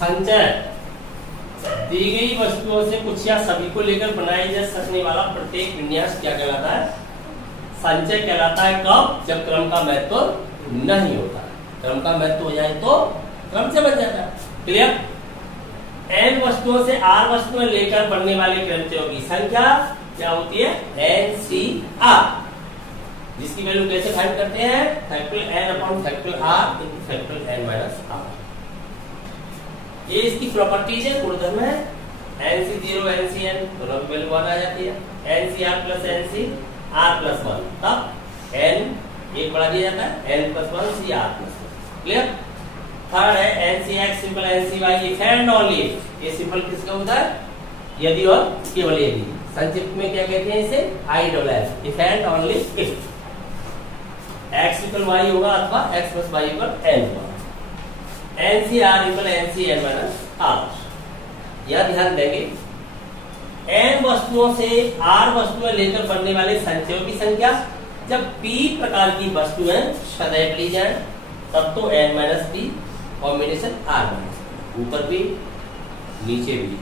संचय दी गई वस्तुओं से कुछ या सभी को लेकर बनाए जा सकने वाला प्रत्येक विन्यास क्या कहलाता है? संचय कहलाता है। कब? जब क्रम का महत्व नहीं होता। क्रम का महत्व हो जाए तो क्रम से बन जाता है। क्लियर? n वस्तुओं से r वस्तुएं लेकर बनने वाले क्रमचयों की संख्या क्या होती है? NCR, जिसकी वैल्यू कैसे फाइंड करते हैं? Factorial n upon factorial r into factorial n minus r। ये इसकी प्रॉपर्टीज है, गुणधर्म है। NC0 NCN दोनों की वैल्यू 1 आ जाती है। NCR प्लस NCR प्लस 1, तब n एक बढ़ा दिया जाता है, n plus 1 CR plus 1। Clear? Third है NCX simple NCY if and only. ये सिंपल किसका होता है? यदि और केवल यदि। संक्षिप्त में क्या कहते हैं इसे? IFF, if and only if. x equal y होगा अथवा x plus y equal n होगा। NCR equal NCN minus r। यह ध्यान देंगे, n वस्तुओं से r वस्तुएं लेकर बनने वाले संचयों की संख्या जब p प्रकार की वस्तुएं सदैव ली जाए तब तो n minus p combination r minus, ऊपर भी नीचे भी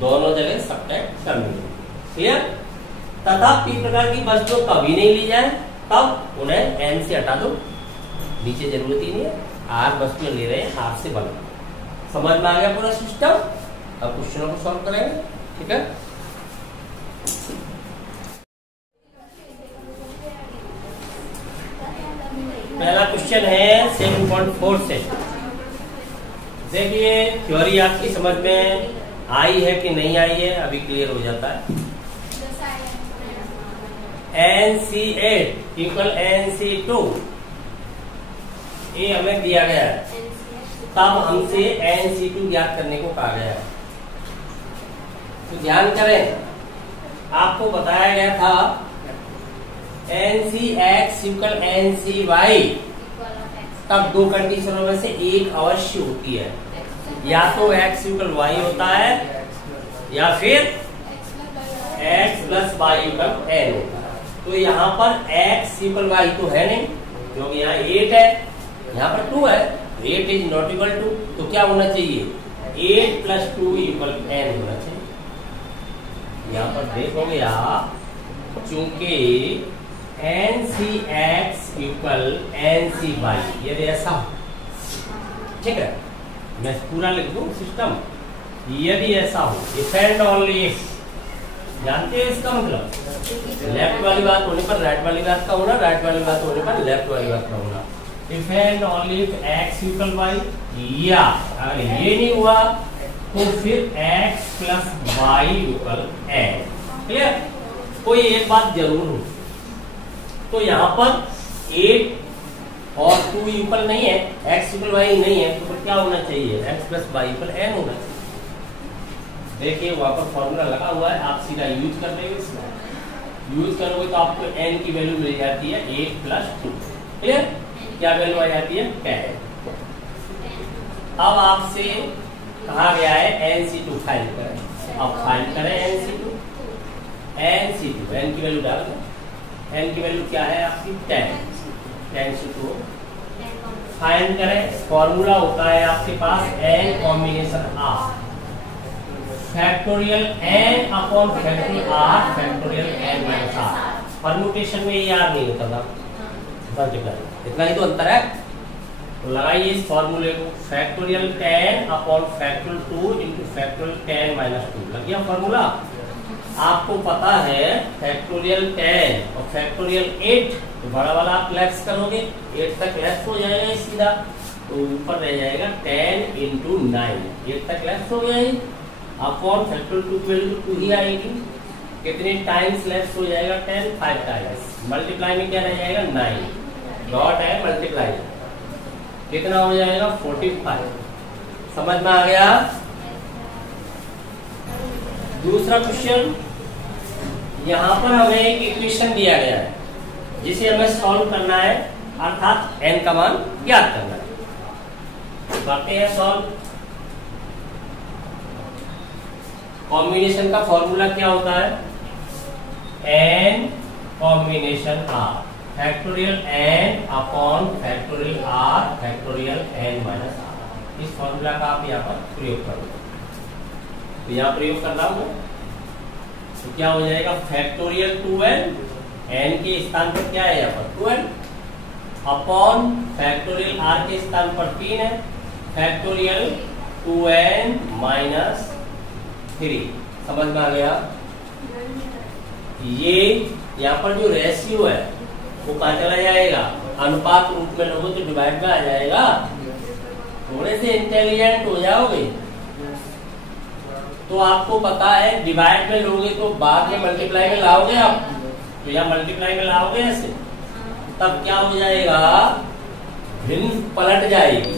दोनों जगह सब्ट्रैक्ट करनी है। क्लियर? तथा p प्रकार की वस्तुएं कभी नहीं ली जाए तब उन्हें n से हटा दो, नीचे जरूरत ही नहीं है। r वस्तुएं ले रहे हैं, r से बना। समझ में आ गया पूरा सिस्टम? अब क्वेश्चनों को सॉल्व करेंगे। ठीक है? पहला क्वेश्चन है 7.4 से। देखिए थ्योरी आपकी समझ में आई है कि नहीं आई है, अभी क्लियर हो जाता है। NC8 इक्वल NC2 ये हमें दिया गया है, तब हमसे NC2 ज्ञात करने को कहा गया है। तो ध्यान करें, आपको बताया गया था NCX इक्वल NCY, तब दो कंडीशनों में से एक अवश्य होती है, या तो x इक्वल y होता है या फिर x plus y equal n होता है। तो यहाँ पर x इक्वल y तो है नहीं, क्योंकि यहाँ 8 है, यहाँ पर 2 है। 8 इज नॉट इक्वल टू, तो क्या होना चाहिए? 8 प्लस 2 इक्वल n होना चाहिए। यहाँ पर देखोगे आप, चूंकि NCX इक्वल NCY, यदि ऐसा, ठीक है, मैं पूरा लिख दूं सिस्टम, यदि ऐसा हो, इफ एंड ओनली इफ, जानते हैं इसका मतलब? लेफ्ट वाली बात होने पर राइट वाली बात का होना, राइट वाली बात होने पर लेफ्ट वाली बात का होना। If and only if x equal y, या अगर ये नहीं हुआ तो फिर x plus y equal n। Clear? कोई एक बात जरूर हो, तो यहाँ पर 8 और 2 इक्वल नहीं है, x इक्वल y नहीं है, तो फिर क्या होना चाहिए? x plus y equal n होना चाहिए। देखिए वहां पर फॉर्मूला लगा हुआ है, आप सीधा यूज कर देंगे। यूज करोगे तो आपको n की वैल्यू मिल जाती है 8 प्लस 2। क्लियर? क्या वैल्यू आ जाती है? 10। अब आपसे कहा गया है NC2 फाइंड करें। अब फाइंड करें NC2। n की वैल्यू डाल दें। n की वैल्यू क्या है आपकी? 10। फाइंड करें। फॉर्मूला होता है आपके पास n combination r, factorial n upon factorial r, factorial n minus r। Permutation में ये r नहीं होता था, इतना ही तो अंतर है। तो लगाइए इस फॉर्मूले को, factorial 10 upon factorial 2 into factorial 10 minus 2। लग गया फॉर्मूला? आपको पता है फैक्टोरियल 10 और फैक्टोरियल 8, तो बड़ा वाला आप लेफ्ट करोगे, 8 तक लेफ्ट हो जाएगा सीधा, तो ऊपर रह जाएगा 10 इंटू 9, 8 तक लेफ्ट हो गया। अपॉन फैक्टोरियल 2 की वैल्यू 2 ही आएगी। कितने टाइम्स लेफ्ट हो जाएगा? 10, 5 टाइम्स। मल्टीप्लाई में क्या रह जाएगा? 9, डॉट है मल्टीप्लाई, कितना हो जाएगा? 45। समझ में आ गया? दूसरा क्वेश्चन, यहाँ पर हमें एक इक्वेशन दिया गया है जिसे हमें सॉल्व करना है, अर्थात n का मान ज्ञात करना है। करते हैं सॉल्व। कॉम्बिनेशन का फॉर्मूला क्या होता है? n combination r, factorial n upon factorial r, factorial n minus r। इस फॉर्मूला का आप यहाँ पर प्रयोग करो। तो यहाँ प्रयोग कर रहा हूँ, तो क्या हो जाएगा, फैक्टोरियल 2n, n के स्थान पर क्या है यहाँ पर 2n, अपॉन फैक्टोरियल r के स्थान पर 3 है, फैक्टोरियल 2n माइनस 3। समझ में आ गया? ये यहाँ पर जो रेशियो है वो कहाँ चला जाएगा, अनुपात रूप में लोगों तो डिवाइड में आ जाएगा। थोड़े से इंटेलिजेंट हो जाओगे तो आपको पता है डिवाइड में लोगे तो बाद में मल्टीप्लाई में लाओगे आप, तो यहाँ मल्टीप्लाई में लाओगे ऐसे, तब क्या हो जाएगा, भिन्न पलट जाएगी,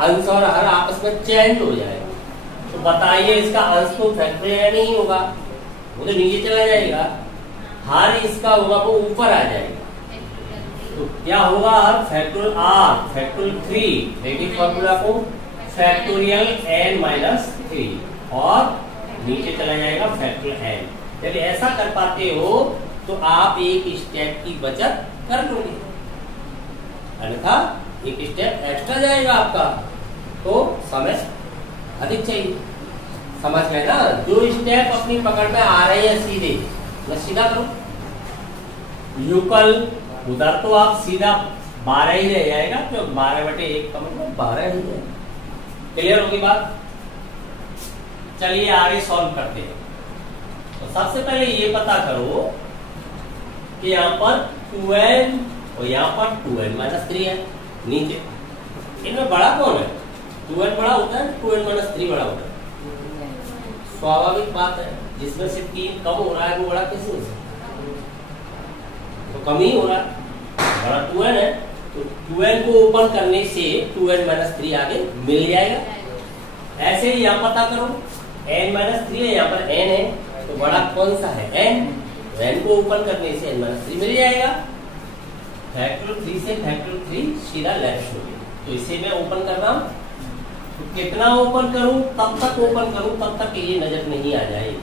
अंश और हर आपस में चेंज हो जाएगा। तो बताइए इसका अंश तो फैक्टोरियल नहीं होगा, वो तो नीचे चला जाएगा, हर इसका होगा वो ऊपर आ जाएगा। तो क्या होगा, factorial r factorial 3 negative formula को फैक्टोरियल n माइनस 3 और नीचे चला जाएगा फैक्टोरियल n। यदि ऐसा कर पाते हो तो आप एक स्टेप की बचत कर लोगे, अन्यथा एक स्टेप एक्स्ट्रा जाएगा आपका, तो समय अधिक चाहिए। समझ गए ना? जो स्टेप अपनी पकड़ में आ रहे हैं सीधे, मैं सीधा करूं, यूकल उधर तो आप सीधा 12 ही रह जाएगा, तो 12/1 का मतलब 12 ही है। क्लियर होगी बात? चलिए आगे सॉल्व करते हैं। तो सबसे पहले ये पता करो कि यहाँ पर 2n और यहाँ पर 2n माइनस 3 है नीचे, इनमें बड़ा कौन है, 2n बड़ा होता है, 2n माइनस 3 बड़ा होता है। स्वाभाविक बात है, जिसमें से 3 कम हो रहा है वो बड़ा कैसे हो सकता है, तो कम ही हो रहा है, बड़ा 2n है, तो 2n को ओपन करने से 2n माइनस 3 आगे मिल जाएगा। ऐसे ही यहाँ पता करो, n माइनस 3 है, यहाँ पर n है, तो बड़ा कौन सा है n, तो n को ओपन करने से n माइनस 3 मिल जाएगा। फैक्टोरियल 3 से फैक्टोरियल 3 सीधा लेफ्ट हो गया, तो इसे मैं ओपन कर रहा हूँ। तो कितना ओपन करूं, तब तक ओपन करूं तब तक ये नजर नहीं आ जाए।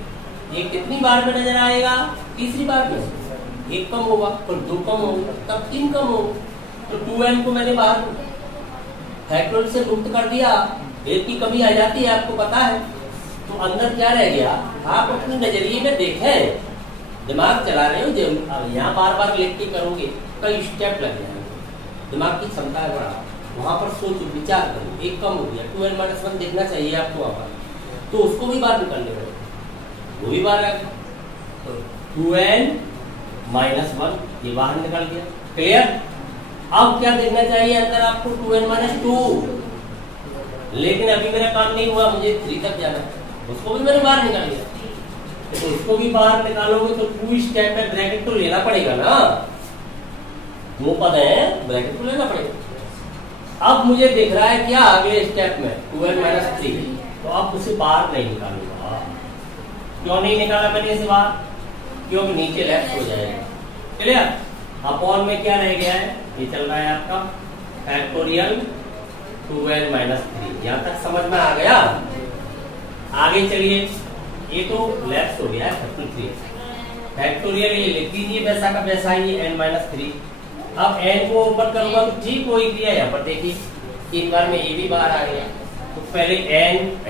ये कितनी बार में नजर आएगा, तीसरी बार में, एक कम होगा फिर 2 कम होगा तब 3 कम होगा। तो 2n को मैंने बाहर फैक्टोरियल से मुक्त कर दिया, एक की कमी आ जाती है आपको पता है, तो अंदर क्या रह गया, आप अपने नजरिए में देखें, दिमाग चला रहे हो, जब यहाँ बार बार लिख के करोगे कई स्टेप लग जाएंगे, दिमाग की क्षमता है बड़ा, वहां पर सोचो विचार करो, एक कम हो गया, 2n माइनस 1 देखना चाहिए आपको वहां पर, तो उसको भी बाहर निकालने में वो भी बाहर आ गया, तो 2n माइनस 1 ये बाहर निकल गया। क्लियर? अब क्या देखना चाहिए अंदर आपको, 2n माइनस 2, लेकिन अभी मेरा काम नहीं हुआ, मुझे 3 तक जाना है, उसको भी मैंने बाहर निकाल दिया। तो उसको भी बाहर निकालोगे तो 2 स्टेप में ब्रैकेट तो लेना पड़ेगा ना, 2 पद है, ब्रैकेट तो लेना पड़ेगा। अब मुझे दिख रहा है क्या अगले स्टेप में 2n माइनस 3, तो अब उसे बाहर नहीं निकालूंगा। क्यों नहीं निकाला मैंने इसे बाहर, क्योंकि नीचे लेफ्ट हो जाएगा। क्लियर? अपॉन में क्या रह गया है, ये चल रहा है आपका फैक्टोरियल 2n माइनस 3। यहाँ तक समझ में आ गया? आगे चलिए, ये तो लेफ्ट हो गया है फैक्टोरियल, ये लिख दीजिए वैसा का वैसा ही n माइनस 3। अब n को ओपन करूंगा तो ठीक हो ही गया, यहाँ पर देखिए 3 बार में ये भी बाहर आ गया, तो पहले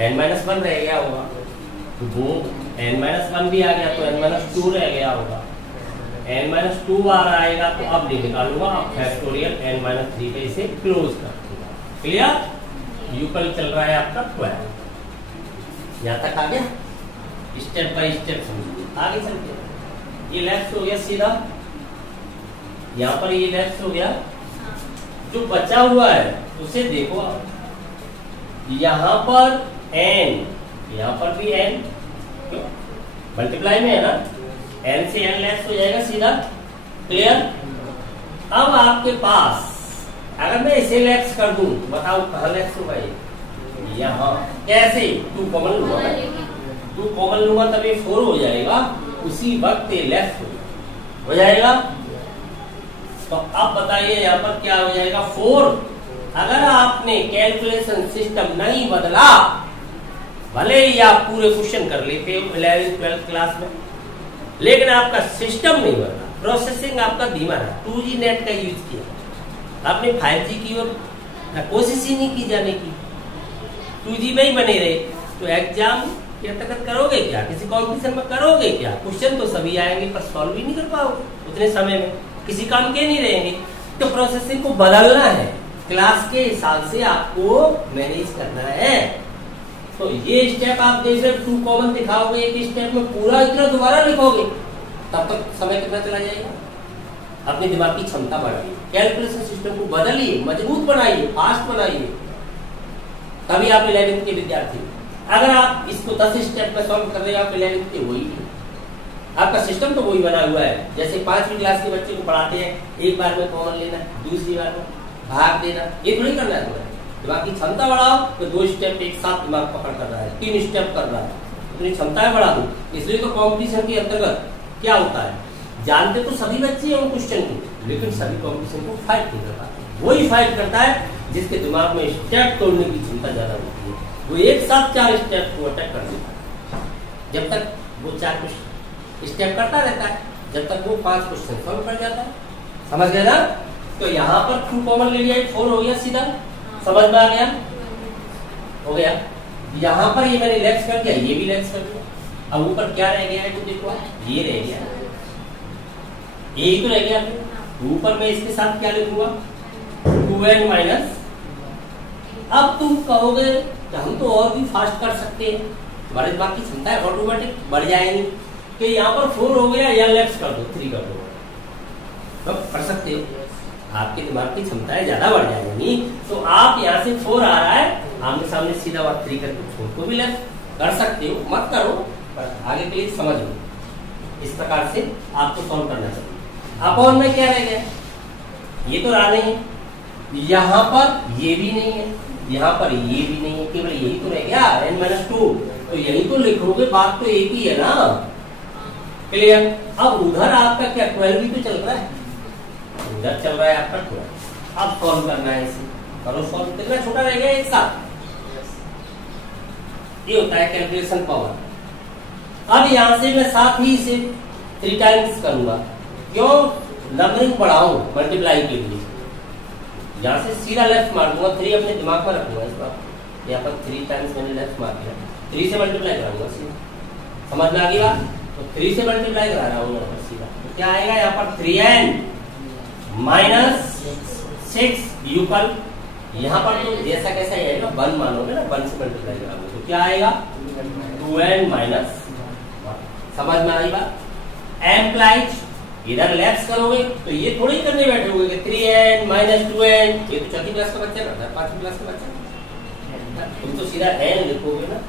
n माइनस 1 रह गया होगा, तो वो n माइनस 1 भी आ गया, तो n माइनस 2 रह गया होगा, n माइनस 2 बार आएगा, तो अब नहीं निकालूंगा, अब फैक्टोरियल n माइनस 3 पे इसे क्लोज कर दूंगा। क्लियर? यूकल चल रहा है आपका 12। यहाँ तक आ गया, स्टेप बाय स्टेप समझिए। आगे चलते, ये लेफ्ट हो गया सीधा, यहाँ पर ये लेफ्ट हो गया, जो बचा हुआ है उसे देखो आप, यहाँ पर n, यहाँ पर भी n, क्यों मल्टीप्लाई में है ना, n से n लेफ्ट हो जाएगा सीधा। क्लियर? अब आपके पास अगर मैं इसे लेफ्ट कर दूं तो बताओ कहाँ लेफ्ट होगा, ये यहाँ। कैसे? 2 कॉमन लूंगा मैं, 2 कॉमन लूंगा तब ये 4 हो जाएगा, उसी वक्त ये लेफ्ट हो जाएगा। तो अब बताइए यहाँ पर क्या हो जाएगा, 4। अगर आपने कैलकुलेशन सिस्टम नहीं बदला, भले ही आप पूरे क्वेश्चन कर लेते हो 11th 12th क्लास में, लेकिन आपका सिस्टम नहीं बदला, प्रोसेसिंग आपका धीमा है, 2G नेट का यूज किया आपने, 5G की ओर कोशिश ही नहीं की जाने की, 2G में ही बने रहे तो एग्जाम की अंतर्गत करोगे क्या, किसी कॉम्पिटिशन में करोगे क्या, क्वेश्चन तो सभी आएंगे पर सॉल्व ही नहीं कर पाओगे उतने समय में, किसी काम के नहीं रहेंगे। तो प्रोसेसिंग को बदलना है, क्लास के हिसाब से आपको मैनेज करना है। तो ये स्टेप आप देख रहे 2 कॉमन दिखाओगे, एक स्टेप में पूरा इतना दोबारा लिखोगे, तब तक समय कितना चला जाएगा। अपने दिमाग की क्षमता बढ़ाइए, कैलकुलेशन सिस्टम को बदलिए, मजबूत बनाइए, फास्ट बनाइए, तभी आप 11th के विद्यार्थी। अगर आप इसको 10 स्टेप में सॉल्व कर रहे हो, आप 11th के वही नहीं, आपका सिस्टम तो वही बना हुआ है। जैसे 5वीं क्लास के बच्चे को पढ़ाते हैं, एक बार में कॉमन लेना, दूसरी बार में भाग देना, ये थोड़ी करना है तुम्हें। दिमाग की क्षमता बढ़ाओ तो 2 स्टेप एक साथ दिमाग पकड़ कर रहा है, 3 स्टेप कर रहा है, अपनी क्षमताएं बढ़ा दो। इसलिए तो कॉम्पिटिशन के अंतर्गत क्या होता है, जानते तो सभी बच्चे हैं उन क्वेश्चन को, लेकिन सभी कॉम्पिटिशन को फाइट नहीं कर पाते। वही फाइट करता है जिसके दिमाग में स्टेप तोड़ने की क्षमता ज्यादा होती है, वो एक साथ 4 स्टेप को अटैक कर देता है। जब तक वो 4 स्टेप करता रहता है, जब तक वो 5 क्वेश्चन सॉल्व कर जाता है। समझ गए ना। तो यहाँ पर 2 कॉमन ले लिया, 4 हो गया सीधा, समझ में आ गया, हो गया। यहाँ पर ये मैंने लेफ्ट कर दिया, ये भी लेफ्ट कर दिया। अब ऊपर क्या रह गया है, तो देखो ये रह गया, यही तो रह गया। ऊपर में इसके साथ क्या लिखूंगा, 2n माइनस। अब तुम कहोगे कि हम तो और भी फास्ट कर सकते हैं, तुम्हारे दिमाग की क्षमता है ऑटोमेटिक बढ़ जाएगी कि यहाँ पर 4 हो गया, या लेफ्ट कर दो, 3 कर दो, तो कर सकते हो। आपके दिमाग की क्षमताएं ज्यादा बढ़ जाएंगी। तो आप यहाँ से 4 आ रहा है, आमने सामने सीधा बात 3 करके 4 को भी लेफ्ट कर सकते हो, मत करो, पर आगे के लिए समझ लो। इस प्रकार से आपको सॉल्व करना चाहिए। अपॉन में क्या रह गया, ये तो रहा नहीं है, यहाँ पर ये भी नहीं है, यहाँ पर ये भी नहीं है, केवल यही तो रह गया n-2। तो यही तो लिखोगे, बात तो एक ही है ना, क्लियर। अब उधर आपका क्या 12 भी तो चल रहा है, उधर चल रहा है आपका 12। अब सॉल्व करना है इसे, करो सॉल्व। कितना छोटा रह गया एक साथ, ये होता है कैलकुलेशन पावर। अब यहां से मैं साथ ही इसे 3 टाइम्स करूंगा, क्यों, नंबरिंग बढ़ाऊं मल्टीप्लाई के लिए। यहां से सीधा लेफ्ट मार दूंगा, 3 अपने दिमाग में रखूंगा इस बार। यहाँ पर 3 टाइम्स मैंने लेफ्ट मार दिया, 3 से मल्टीप्लाई कराऊंगा सीधा। समझ में आ गई बात, तो 3 से मल्टीप्लाई करा रहा हूँ यहाँ पर सीधा। तो क्या आएगा यहाँ पर 3n माइनस 6 यूकल, यहाँ पर तो जैसा कैसा ही आएगा, 1 मानोगे ना, 1 से मल्टीप्लाई कराओगे तो क्या आएगा 2n माइनस। समझ में आई बात। एम्प्लाइज इधर लेफ्ट करोगे तो ये थोड़ी करने बैठे होगे कि 3n माइनस 2n, ये तो 4वीं क्लास का बच्चा करता है, 5वीं क्लास का बच्चा। तुम तो सीधा n लिखोगे ना,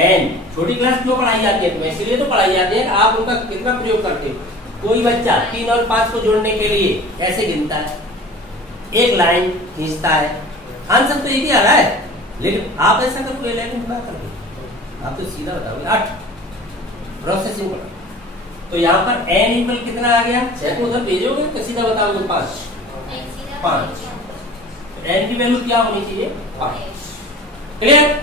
n छोटी क्लास क्यों पढ़ाई जाती है, तुम्हें इसलिए तो पढ़ाई जाती है आप उनका कितना प्रयोग करते हो। कोई बच्चा 3 और 5 को जोड़ने के लिए कैसे गिनता है, एक लाइन खींचता है, आंसर तो एक ही आ रहा है, लेकिन आप ऐसा करोगे लाइन बना करोगे, आप तो सीधा बताओगे 8 प्रोसेसिंग। तो यहाँ पर n इक्वल कितना आ गया, 6 को उधर भेजोगे तो सीधा बताओगे 5। n की वैल्यू क्या होनी चाहिए, 5। क्लियर।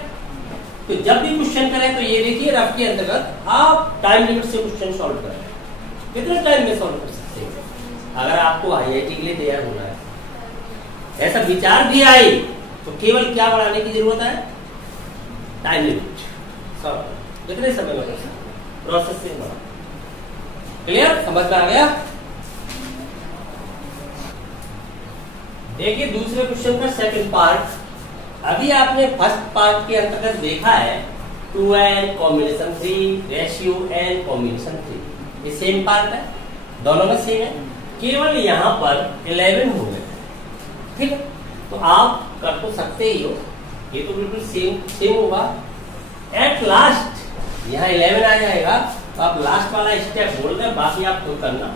तो जब भी क्वेश्चन करें तो ये देखिए रफ के अंतर्गत आप टाइम लिमिट से क्वेश्चन सॉल्व करें, कितने टाइम में सॉल्व कर सकते हैं। अगर आपको IIT के लिए तैयार होना है, ऐसा विचार भी आए तो केवल क्या बढ़ाने की जरूरत है, टाइम लिमिट। कितने समय में कर सकते, प्रोसेस से बढ़ा। क्लियर, समझ में आ गया। देखिए दूसरे क्वेश्चन का सेकंड पार्ट। अभी आपने फर्स्ट पार्ट के अंतर्गत देखा है 2n combination 3 ratio n combination 3, ये सेम पार्ट है, दोनों में सेम है, केवल यहाँ पर 11 हो गए। ठीक है, तो आप कर तो सकते ही हो, ये तो बिल्कुल सेम होगा। एट लास्ट यहाँ 11 आ जाएगा, तो आप लास्ट वाला स्टेप बोल रहे हैं, बाकी आप खुद करना,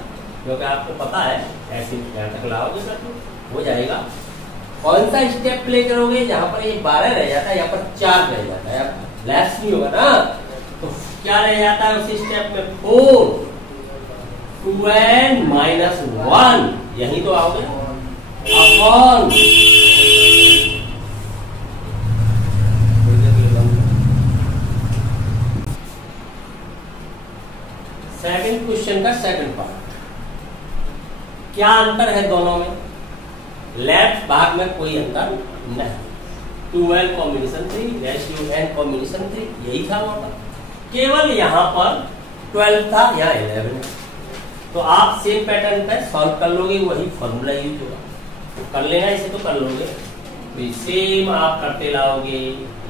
क्योंकि आपको पता है ऐसे तक लाओगे सब हो जाएगा। कौन सा स्टेप प्ले करोगे, जहां पर ये 12 रह जाता है, यहाँ पर 4 रह जाता है, लेफ्ट नहीं होगा ना, तो क्या रह जाता है उसी स्टेप में 4, 2n माइनस 1, यही तो आओगे अपॉन सेकंड क्वेश्चन का सेकंड पार्ट। क्या अंतर है दोनों में, लेफ्ट भाग में कोई अंतर नहीं, 2l combination 3 ratio n combination 3, यही था वहां पर। केवल यहाँ पर 12 था, यहाँ 11 है। तो आप सेम पैटर्न पे सॉल्व कर लोगे, वही फॉर्मूला यूज होगा। तो कर लेना, इसे तो कर लोगे। तो सेम आप करते लाओगे,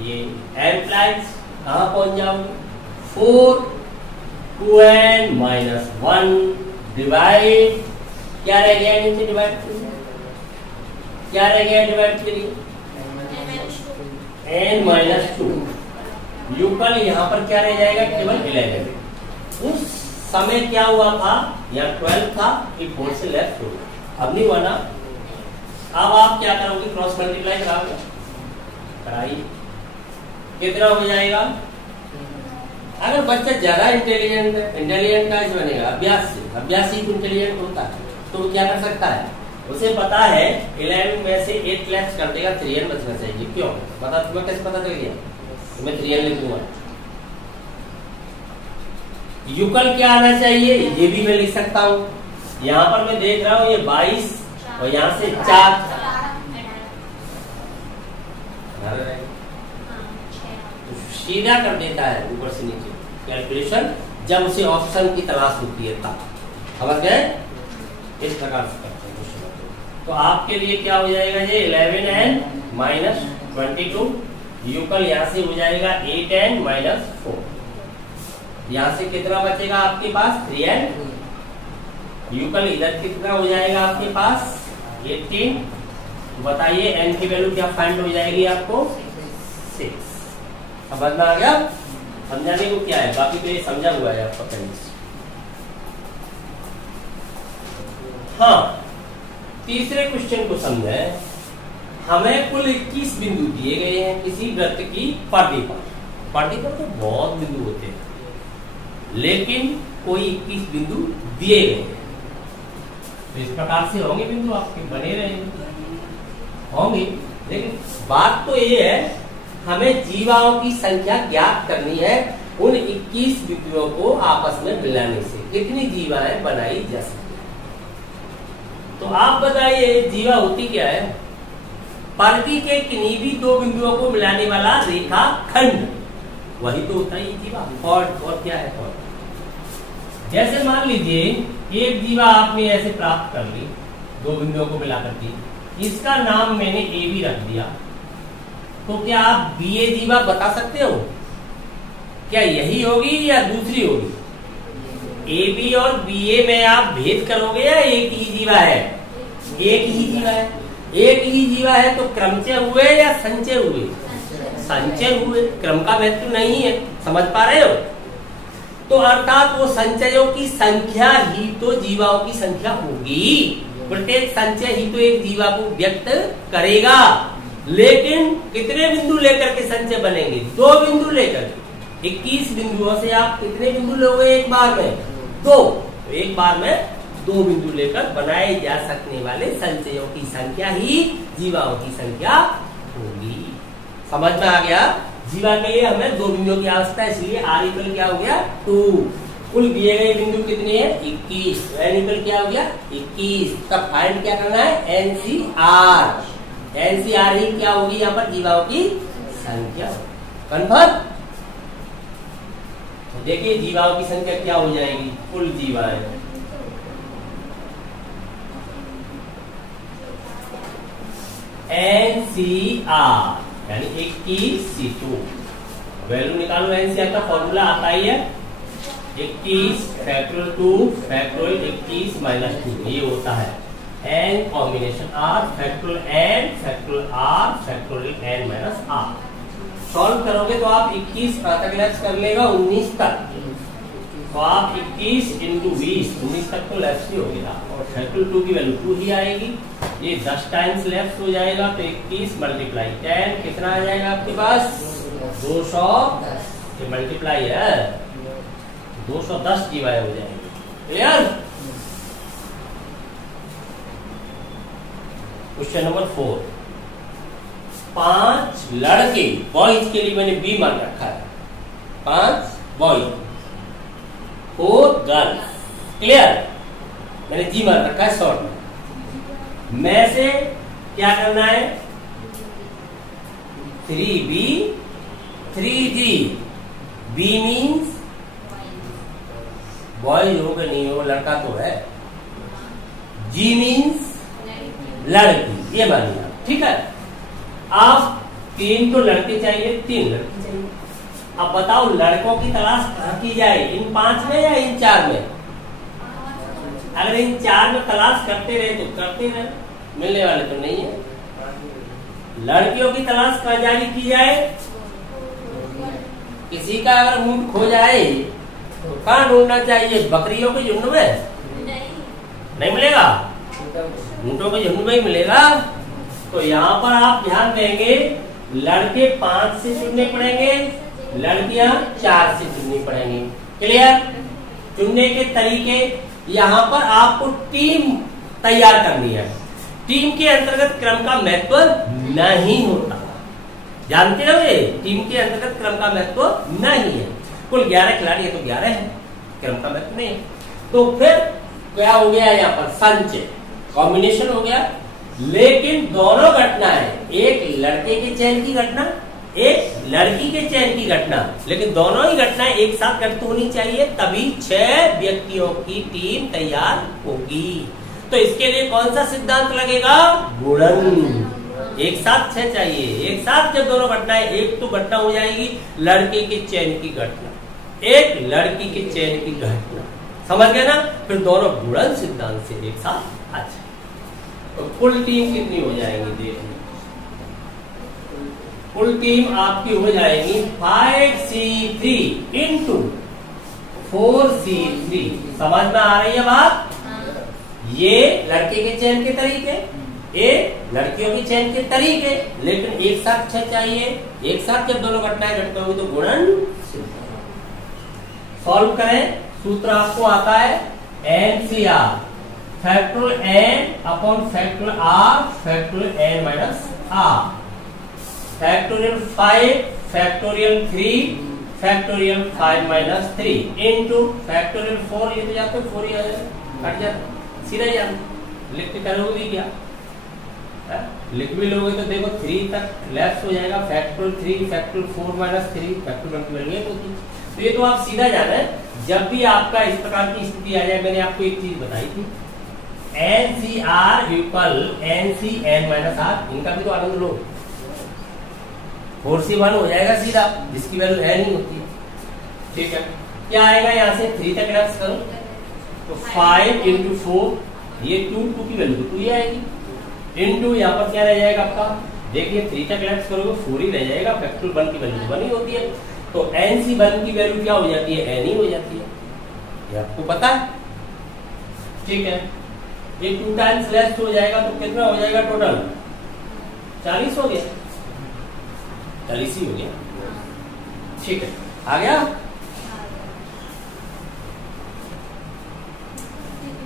ये n प्लस कहाँ पहुंच जाओगे 4 2n माइनस 1 डिवाइड, क्या रह गया नीचे डिवाइड के लिए, क्या रह गया डिवाइड के लिए n माइनस 2। यूकल यहाँ पर क्या रह जाएगा केवल 11। उस समय क्या हुआ था, यहाँ 12 था, ये 4 से लेफ्ट हो गया, अब नहीं हुआ ना। अब आप क्या करोगे, क्रॉस मल्टीप्लाई कराओगे, कराइए, कितना हो जाएगा। अगर बच्चा ज्यादा इंटेलिजेंट है, इंटेलिजेंट का ऐसे बनेगा अभ्यास से, अभ्यास ही इंटेलिजेंट होता है, तो क्या कर सकता है, उसे पता है 11 में से 8 लेफ्ट कर देगा, 3n बचना चाहिए। क्यों पता, तुम्हें कैसे पता चल गया, मैं 3n लिख दूंगा। युगल क्या आना चाहिए, ये भी मैं लिख सकता हूँ। यहाँ पर मैं देख रहा हूँ ये 22 और यहाँ से 4 सीधा कर देता है ऊपर से नीचे कैलकुलेशन, जब उसे ऑप्शन की तलाश होती है तब। समझ गए, इस प्रकार से करते हैं क्वेश्चन। तो आपके लिए क्या हो जाएगा, ये 11n माइनस 22, यूकल यहाँ से हो जाएगा 8n माइनस 4, यहाँ से कितना बचेगा आपके पास 3n, यूकल इधर कितना हो जाएगा आपके पास 18। बताइए n की वैल्यू क्या फाइंड हो जाएगी आपको 6। समझ में आ गया, समझाने को क्या है, बाकी तो ये समझा हुआ है आपका पहले से। हाँ, तीसरे क्वेश्चन को समझे। हमें कुल 21 बिंदु दिए गए हैं किसी वृत्त की परिधि पर। परिधि पर तो बहुत बिंदु होते हैं, लेकिन कोई 21 बिंदु दिए गए हैं। तो इस प्रकार से होंगे बिंदु, आपके बने रहेंगे होंगे। लेकिन बात तो ये है, हमें जीवाओं की संख्या ज्ञात करनी है उन 21 बिंदुओं को आपस में मिलाने से कितनी जीवाएं बनाई जा सकती हैं। तो आप बताइए जीवा होती क्या है, परिधि के किन्हीं भी दो बिंदुओं को मिलाने वाला रेखा खंड, वही तो होता है जीवा। और क्या है और जैसे मान लीजिए एक जीवा आपने ऐसे प्राप्त कर ली, दो बिंदुओं को मिलाकर के, इसका नाम मैंने ए बी रख दिया, तो क्या आप बी ए जीवा बता सकते हो, क्या यही होगी या दूसरी होगी। ए बी और बी ए में आप भेद करोगे या एक ही जीवा है, एक ही जीवा है। एक ही जीवा है तो क्रमचय हुए या संचय हुए, संचय हुए, क्रम का महत्व नहीं है। समझ पा रहे हो, तो अर्थात वो संचयों की संख्या ही तो जीवाओं की संख्या होगी। प्रत्येक संचय ही तो एक जीवा को व्यक्त करेगा, लेकिन कितने बिंदु लेकर के संचय बनेंगे, दो बिंदु लेकर। 21 बिंदुओं से आप कितने बिंदु लोगे एक बार में, दो। तो एक बार में दो बिंदु लेकर बनाए जा सकने वाले संचयों की संख्या ही जीवाओं की संख्या होगी। समझ में आ गया, जीवा के लिए हमें दो बिंदुओं की आवश्यकता है, इसलिए आर इक्वल क्या हो गया 2। कुल दिए गए बिंदु कितने हैं 21, एन इक्वल क्या हो गया 21। तब फाइंड क्या करना है एनसीआर, एनसीआर ही क्या होगी यहाँ पर जीवाओं की संख्या। कन्फर्म। तो देखिए जीवाओं की संख्या क्या हो जाएगी, कुल जीवाएं एनसीआर यानी 21C2। वैल्यू निकालो, एनसीआर का फॉर्मूला आता ही है 21 फैक्टोरियल 2 फैक्टोरियल 21 माइनस 2, ये होता है n combination r factorial n factorial r factorial n minus r। Solve करोगे तो आप 21 प्रातः कर लेगा 19 तक, तो आप 21 इंटू 20 19 तक तो लेफ्ट ही हो गया, और फैक्टोरियल 2 की वैल्यू 2 ही आएगी। ये 10 टाइम्स लेफ्ट हो जाएगा, तो 21 मल्टीप्लाई 10 कितना आ जाएगा आपके पास 210। मल्टीप्लाई है 210 जीवाएं हो जाएंगी। क्लियर। क्वेश्चन नंबर 4, 5 लड़के, बॉयज के लिए मैंने बी मान रखा है, 5 बॉयज 4 गर्ल्स। क्लियर, मैंने जी मान रखा है शॉर्ट में से क्या करना है 3B 3G। B means boy होगा नहीं होगा, लड़का तो है। G मीन्स लड़की, ये मानिए ठीक है। अब 3 तो लड़के चाहिए, 3 लड़की चाहिए। अब बताओ लड़कों की तलाश कहाँ की जाए, इन 5 में या इन 4 में? अगर इन 4 में तलाश करते रहे तो करते रहे, मिलने वाले तो नहीं है। लड़कियों की तलाश कहाँ जारी की जाए? किसी का अगर ऊंट खो जाए तो कहाँ ढूंढना चाहिए? बकरियों के झुंड में नहीं मिलेगा, ऊंटों के झुंड में ही मिलेगा। तो यहाँ पर आप ध्यान देंगे, लड़के 5 से चुनने पड़ेंगे, लड़कियां 4 से चुननी पड़ेंगी। क्लियर? चुनने के तरीके, यहाँ पर आपको टीम तैयार करनी है। टीम के अंतर्गत क्रम का महत्व नहीं होता, जानते हो ये? टीम के अंतर्गत क्रम का महत्व नहीं है। कुल 11 खिलाड़ी है तो 11 है, क्रम का महत्व नहीं है। तो फिर क्या हो गया यहाँ पर? संचय, कॉम्बिनेशन हो गया। लेकिन दोनों घटनाएं, एक लड़के के चयन की घटना, एक लड़की के चयन की घटना, लेकिन दोनों ही घटनाएं एक साथ घटित होनी चाहिए, तभी 6 व्यक्तियों की टीम तैयार होगी। तो इसके लिए कौन सा सिद्धांत लगेगा? गुणन। एक साथ 6 चाहिए, एक साथ जब दोनों घटनाएं, एक तो घटना हो जाएगी लड़के के चयन की घटना, एक लड़की के चयन की घटना, समझ गए ना? फिर दोनों गुणन सिद्धांत से एक साथ आ जाए। तो कुल टीम कितनी हो जाएंगी? देखिए कुल टीम आपकी हो जाएगी 5C3 इंटू 4C3। समझ में आ रही है बात? ये लड़के के चयन के तरीके, ये लड़कियों के चयन के तरीके, लेकिन एक साथ 6 चाहिए। एक साथ जब दोनों घटनाएं घटित होंगी तो गुणन। सॉल्व करें, सूत्र आपको आता है NCR, factorial n upon factorial r factorial n minus r, factorial 5 factorial 3 factorial 5 minus 3 into factorial 4, ये तो जाते 4 ही आ जाए, कट जाता, सीधा ही आता। लिख के करोगे भी क्या? लिख भी लोगे तो देखो 3 तक लेफ्ट हो जाएगा, फैक्टोरियल 3 फैक्टोरियल 4 माइनस 3 फैक्टोरियल की वैल्यू होती। तो ये तो आप सीधा जाना है। जब भी आपका इस प्रकार की स्थिति आ जाए, मैंने आपको एक चीज बताई थी, NCR equal NCN minus R, इनका भी तो आनंद लो। 4C1 हो जाएगा सीधा, जिसकी वैल्यू n ही होती है। ठीक है, क्या आएगा यहाँ से? 3 तक रख करो तो 5 इंटू 4, ये 2 की वैल्यू 2 ही आएगी, इंटू यहाँ पर क्या रह जाएगा आपका? देखिए 3 तक लेफ्ट करोगे 4 ही रह जाएगा, फैक्टोरियल 1 की वैल्यू 1 ही होती है। तो NC1 की वैल्यू क्या हो जाती है? n ही हो जाती है, ये आपको पता है। ठीक है, ये 2 टाइम्स लेफ्ट हो जाएगा तो कितना हो जाएगा टोटल? 40 हो गया, 40 ही हो गया। ठीक है, आ गया।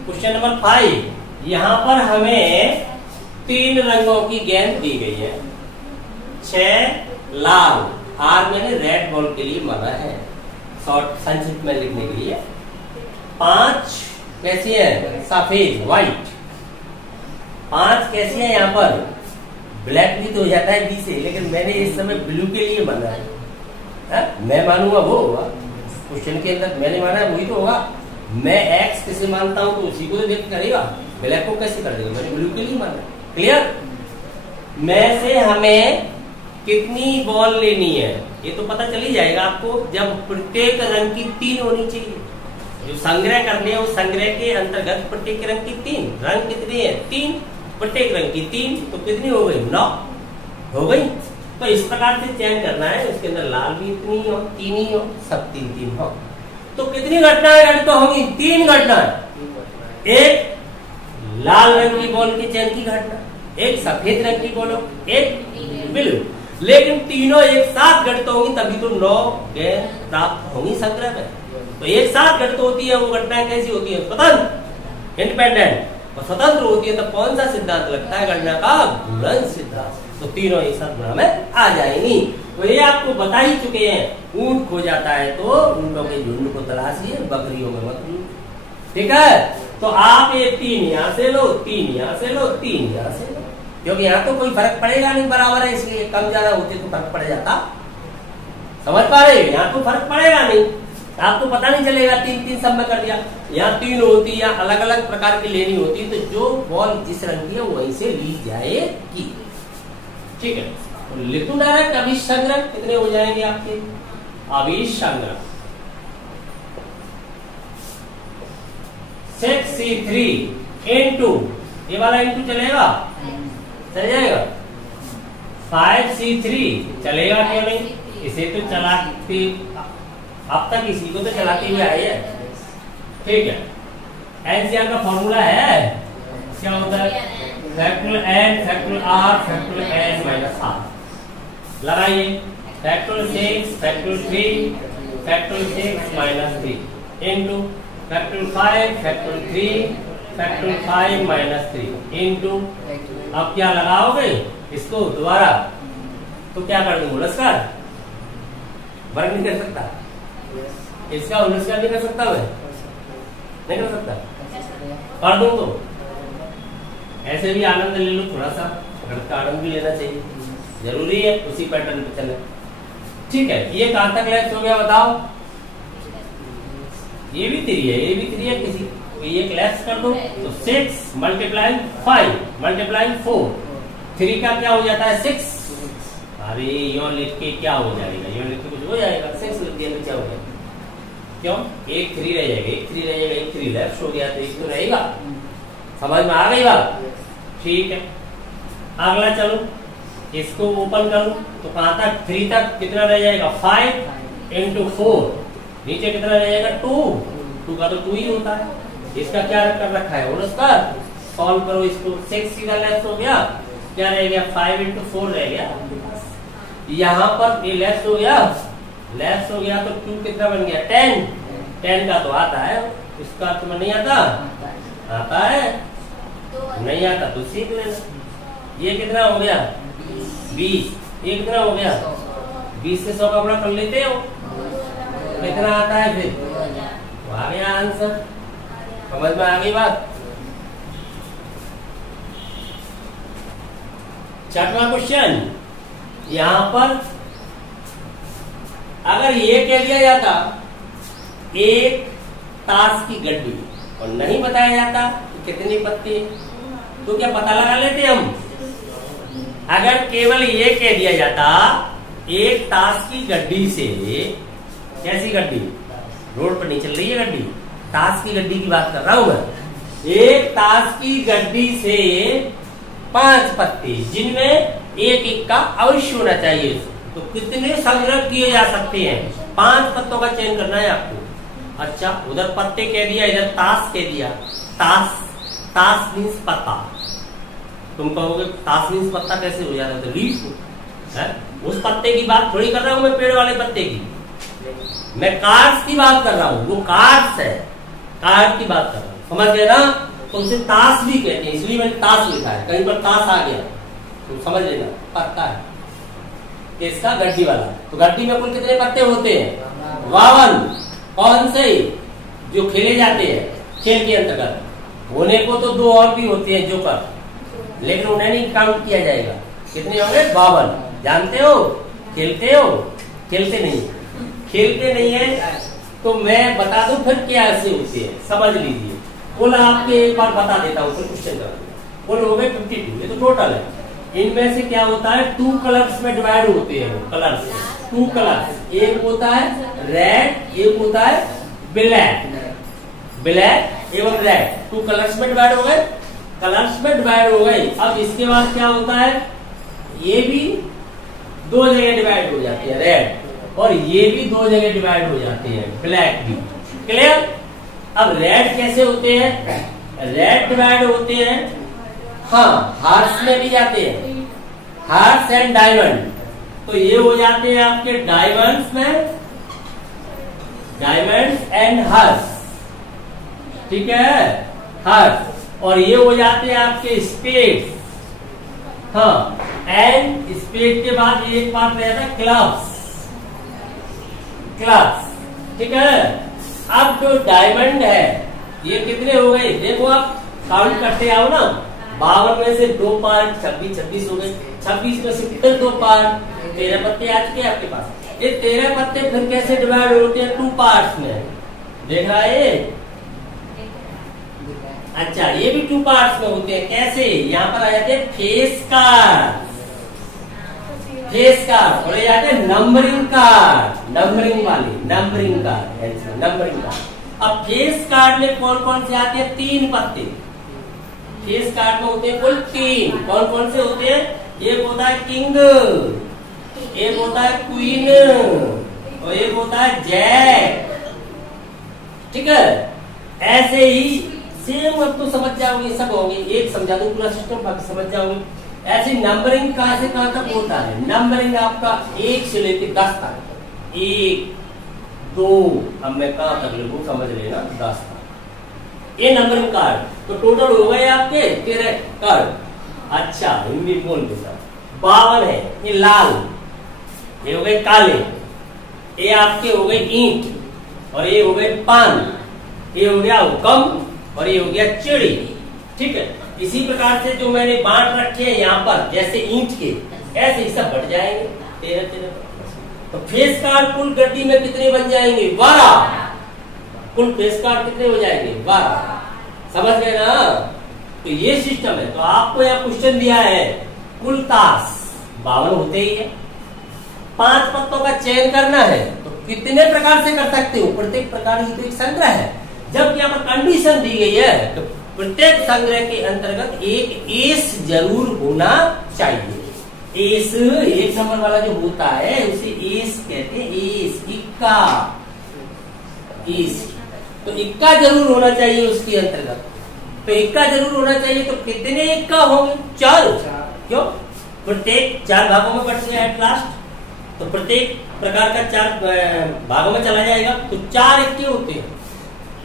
क्वेश्चन नंबर 5, यहाँ पर हमें 3 रंगों की गेंद दी गई है। 6 लाल, R मैंने रेड बॉल के लिए माना है, शॉर्ट संक्षिप्त में लिखने के लिए। 5 कैसी है? सफेद, व्हाइट। 5 कैसी है? यहाँ पर ब्लैक भी तो हो जाता है बी से, लेकिन मैंने इस समय ब्लू के लिए माना है। मैं मानूंगा वो होगा, क्वेश्चन के अंदर मैंने माना है वही तो होगा। मैं एक्स कैसे मानता हूं तो उसी को तो व्यक्त करेगा, ब्लैक को कैसे कर देगा? मैंने ब्लू के लिए माना। क्लियर? में से हमें कितनी बॉल लेनी है ये तो पता चल ही जाएगा आपको, जब प्रत्येक रंग की 3 होनी चाहिए। जो संग्रह करने हैं, उस संग्रह के अंतर्गत प्रत्येक रंग की 3, रंग कितने हैं? 3, प्रत्येक रंग की 3, तो कितनी हो गई? 9 हो गई। तो इस प्रकार से चयन करना है, उसके अंदर लाल भी इतनी हो, 3 ही हो, सब 3 हो। तो कितनी घटनाएं घटित होंगी? 3 घटनाएं। एक लाल रंग की बॉल के चयन की घटना, एक सफेद रंग की बॉल, एक ब्लू, लेकिन तीनों एक साथ घटित होंगी तभी तो 9 गेंद प्राप्त होंगी संग्रह में। तो एक साथ घटित होती है वो घटनाएं कैसी होती है? स्वतंत्र, इंडिपेंडेंट। और स्वतंत्र होती है तो कौन सा सिद्धांत लगता है? गणना का गुणन सिद्धांत। तो तीनों एक साथ गुणा में आ जाएंगी। तो ये आपको बता ही चुके हैं, ऊंट खो जाता है तो ऊंटों के झुंड को तलाशिए, बकरियों में मत लो। ठीक है, तो आप ये 3 यहाँ से लो, 3 यहाँ से लो, 3 यहाँ से लो। क्योंकि यहाँ तो कोई फर्क पड़ेगा नहीं, बराबर है, इसलिए कम ज्यादा होते तो फर्क पड़ जाता। समझ पा रहे हो? यहाँ तो फर्क पड़ेगा नहीं, आपको पता नहीं चलेगा, 3-3 सब में कर दिया। यहाँ 3 होती या अलग अलग प्रकार की लेनी होती तो जो बॉल जिस रंग की है वहीं से ली जाएगी। ठीक है, तो लिखूं डायरेक्ट अभी संग्रह कितने हो जाएंगे आपके? अभी संग्रह 6C3 इंटू, ये वाला इंटू चलेगा? चल जाएगा। 5C3 चलेगा क्यों नहीं? इसे तो चलाते अब तक इसी को तो चलाते हुए आए हैं। ठीक है, एनसीआर का फॉर्मूला है, क्या होता है? Factorial n factorial r factorial n minus r. लगाइए, factorial 6 factorial 3 factorial 6 minus 3 into factorial 5 factorial 3 factorial 5 minus 3 into, अब क्या लगाओगे इसको दोबारा तो क्या कर दूंगा? नमस्कार, वर्ग नहीं कर सकता इसका, नमस्कार नहीं कर सकता, मैं नहीं कर सकता, कर दूं तो ऐसे भी आनंद ले लो थोड़ा सा, गणित का आनंद भी लेना चाहिए, जरूरी है, उसी पैटर्न पे चले। ठीक है, ये कहां तक लेफ्ट हो गया बताओ? ये भी 3 है, ये भी 3 है, किसी ये लेफ्ट कर दो तो 6 मल्टीप्लाई 5 मल्टीप्लाई 4, 3 का क्या हो जाता है? 6। अरे यो लिख के क्या हो जाएगा? यो लिख के कुछ हो जाएगा, 6 लिख दिया तो क्या हो जाएगा? क्यों? एक 3 रह जाएगा, एक 3 रह जाएगा, एक 3 लेफ्ट हो गया तो एक तो रहेगा। समझ में आ गई बात? ठीक है, अगला चलो इसको ओपन करो तो कहां तक? 3 तक कितना रह जाएगा? 5 इंटू 4, नीचे कितना रह जाएगा? 2 का तो 2 ही होता है। इसका क्या कर रखा है? और उसका सॉल्व करो इसको, 6 सीधा लेफ्ट हो गया, क्या रह गया? 5 इंटू 4 रह गया। यहाँ पर ये लेफ्ट हो गया, लेफ्ट हो गया तो 2 कितना बन गया? 10 का तो आता है, इसका तुम्हें नहीं आता? आता है, नहीं आता तो सीख लेना। ये कितना हो गया? 20। ये कितना हो गया? 20 से 100 का बड़ा कर लेते हो, कितना आता है फिर? आ गया आंसर। समझ में आ गई बात? 6वां क्वेश्चन, यहां पर अगर ये कह दिया जाता एक ताश की गड्डी और नहीं बताया जाता कि कितनी पत्ती, तो क्या पता लगा लेते हम? अगर केवल ये कह दिया जाता एक ताश की गड्डी से, कैसी गड्डी? रोड पर नहीं चल रही है गड्डी, ताश की गड्डी की बात कर रहा हूं मैं। एक ताश की गड्डी से 5 पत्ते जिनमें एक का अवश्य होना चाहिए, तो कितने संग्रह किए जा सकते हैं? 5 पत्तों का चयन करना है आपको। अच्छा, उधर पत्ते कह दिया, इधर ताश कह दिया। ताश मीन्स पत्ता। तुम कहोगे ताश मीन्स पत्ता कैसे हो जाता है? तो लीफ उस पत्ते की बात थोड़ी कर रहा हूं मैं, पेड़ वाले पत्ते की, मैं कार्ड्स की बात कर रहा हूं। वो कार्ड्स है, कार्ड की बात कर रहा हूं, समझ गए ना? तो उसे ताश भी कहते हैं, इसलिए मैंने ताश लिखा है। कहीं पर ताश आ गया तो समझ लेना पत्ता है, इसका गड्डी वाला। तो गड्डी में कुल कितने पत्ते होते हैं? 52। कौन से? जो खेले जाते हैं खेल के अंतर्गत। होने को तो 2 और भी होते हैं जोकर, लेकिन उन्हें नहीं काउंट किया जाएगा। कितने होंगे? 52। जानते हो? खेलते हो? खेलते नहीं, खेलते नहीं है तो मैं बता दूं फिर क्या ऐसे होते हैं, समझ लीजिए। कुल आपके एक बार बता देता हूँ, फिर क्वेश्चन करा दूंगा। कुल हो गए 52, ये तो टोटल है। इनमें से क्या होता है? 2 कलर्स में डिवाइड होते हैं। कलर्स 2 कलर्स, एक होता है रेड, एक होता है ब्लैक। ब्लैक एवं रेड 2 कलर्स में डिवाइड हो गए, कलर्स में डिवाइड हो गए। अब इसके बाद क्या होता है? ये भी 2 जगह डिवाइड हो जाती है, रेड, और ये भी 2 जगह डिवाइड हो जाते हैं, ब्लैक भी। क्लियर? अब रेड कैसे होते हैं? रेड डिवाइड होते हैं, हाँ, हार्ट्स में भी जाते हैं, हार्ट्स एंड डायमंड। तो ये हो जाते हैं आपके डायमंड्स में, डायमंड्स एंड हार्ट्स, ठीक है, हार्ट्स। और ये हो जाते हैं आपके स्पेड्स, हाँ, एंड स्पेड के बाद एक बात रहता है क्लब्स, क्लब्स, ठीक है। अब जो डायमंड है ये कितने हो गए? देखो आप काउंट करते आओ ना, 52 में से 2 पार्ट 26 हो गए, 26 में से फिर 2 पार्ट 13 पत्ते आ चुके आपके पास। ये 13 पत्ते फिर कैसे डिवाइड होते हैं 2 पार्ट्स में, देख रहा है? अच्छा, ये भी 2 पार्ट्स में होते हैं। कैसे? यहाँ पर आ जाते हैं फेस कार्ड, फेस कार्ड, और ये आते हैं नंबरिंग कार्ड, नंबरिंग वाले, नंबरिंग कार्ड, नंबरिंग कार्ड। अब फेस कार्ड में कौन कौन से आते हैं? 3 पत्ते फेस कार्ड में होते हैं, कुल 3। कौन कौन से होते हैं? एक होता है किंग, एक होता है क्वीन, और एक होता है जैक। ठीक है, ऐसे ही सेम अब तो समझ जाओगे, सब होंगे। एक समझा दो पूरा सिस्टम, बाकी समझ जाओगे। ऐसे नंबरिंग कहां से कहां तक होता है? नंबरिंग आपका 1 से लेकर 10 तक, 1 2, अब मैं कहां तक लिखूं समझ लेना, 10 तक। ये नंबरिंग कार्ड तो टोटल हो गए आपके 13 कार्ड। अच्छा, हिंदी बोल के साथ 52 है, ये लाल, ये हो गए काले, ये आपके हो गए ईंट, और ये हो गए पान, ये हो गया हुक्म, और ये हो गया चिड़ी। ठीक है, इसी प्रकार से जो मैंने बांट रखे हैं यहाँ पर, जैसे ईंट के, ऐसे ही सब बढ़ जाएंगे 13। तो फेस कार्ड कुल गड्डी में कितने बन जाएंगे? 12। कुल फेस कार्ड कितने हो जाएंगे? 12। समझ गए ना? तो ये सिस्टम है। तो आपको यहाँ क्वेश्चन दिया है, कुल ताश 52 होते ही है, 5 पत्तों का चयन करना है, तो कितने प्रकार से कर सकते हो? प्रत्येक प्रकार की तो एक संग्रह है। जब यहाँ पर कंडीशन दी गई है, तो प्रत्येक संग्रह के अंतर्गत एक एस जरूर होना चाहिए। एस, 1 नंबर वाला जो होता है उसे एस कहते हैं, एस, इक्का, एस। तो इक्का जरूर होना चाहिए उसके अंतर्गत। तो इक्का जरूर होना चाहिए, तो कितने इक्का होंगे? 4। क्यों? प्रत्येक 4 भागों में बट गया एट लास्ट, तो प्रत्येक प्रकार का 4 भागों में चला जाएगा, तो 4 इक्के होते हैं।